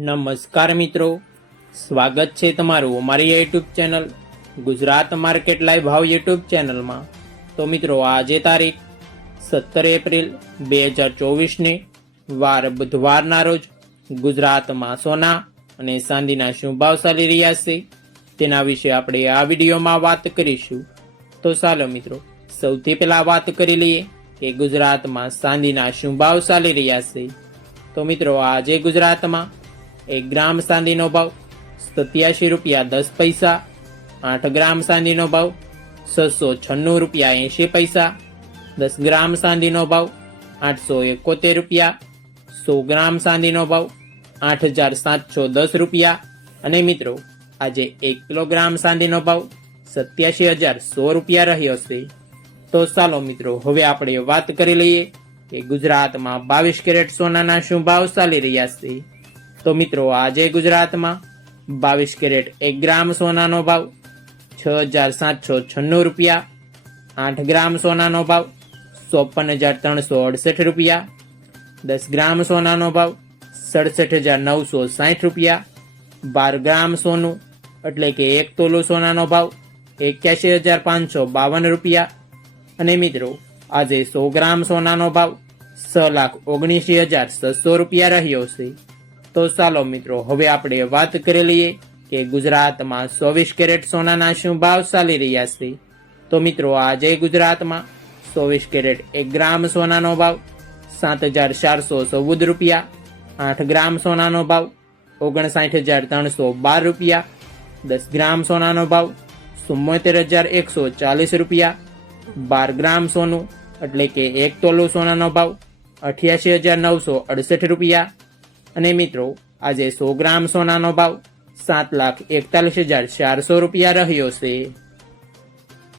નમસ્કાર મિત્રો, સ્વાગત છે તમારું અમારી YouTube channel Gujarat market live ભાવ યુટ્યુબ ચેનલમાં। તો મિત્રો, આજે તારીખ 17 એપ્રિલ 2024ની વાર બુધવારના રોજ ગુજરાતમાં સોના અને ચાંદીના શું ભાવ ચાલી રહ્યા છે તેના વિશે આપણે આ વિડીયોમાં વાત કરીશું। તો ચાલો મિત્રો, સૌથી પહેલા વાત કરી લઈએ કે ગુજરાતમાં ચાંદીના શું ભાવ ચાલી રહ્યા છે। તો મિત્રો, આજે ગુજરાતમાં 1 ગ્રામ ચાંદીનો ભાવ 87 રૂપિયા 10 પૈસા, 8 ગ્રામ ચાંદીનો ભાવ 696 રૂપિયા 80 પૈસા, 10 ગ્રામ ચાંદીનો ભાવ 871 રૂપિયા, 100 ગ્રામ ચાંદીનો ભાવ 8710 રૂપિયા અને મિત્રો, આજે 1 કિલોગ્રામ ચાંદીનો ભાવ 87,100 રૂપિયા રહ્યો છે। તો ચાલો મિત્રો, હવે આપણે વાત કરી લઈએ કે ગુજરાતમાં 22 કેરેટ સોનાના શું ભાવ ચાલી રહ્યા છે। તો મિત્રો, આજે ગુજરાતમાં 22 કેરેટ 1 ગ્રામ સોનાનો ભાવ 6,796 રૂપિયા, 8 ગ્રામ સોનાનો ભાવ 54,368 રૂપિયા, 10 ગ્રામ સોનાનો ભાવ 67,960 રૂપિયા, 12 ગ્રામ સોનું એટલે કે 1 તોલું સોનાનો ભાવ 81,552 રૂપિયા અને મિત્રો, આજે 100 ગ્રામ સોનાનો ભાવ 6,79,600 રૂપિયા રહ્યો છે। તો ચાલો મિત્રો, હવે આપણે વાત કરી લઈએ કે ગુજરાતમાં 24 કેરેટ સોનાના શું ભાવ ચાલી રહ્યા છે। તો મિત્રો, આજે ગુજરાતમાં 24 કેરેટ 1 ગ્રામ સોનાનો ભાવ 7,414 રૂપિયા, 8 ગ્રામ સોનાનો ભાવ 59,312 રૂપિયા, 10 ગ્રામ સોનાનો ભાવ 74,140 રૂપિયા, 12 ગ્રામ સોનું એટલે કે 1 તોલું સોનાનો ભાવ 88,968 રૂપિયા અને મિત્રો, આજે 100 ગ્રામ સોનાનો ભાવ 7,41,400 રૂપિયા રહ્યો છે।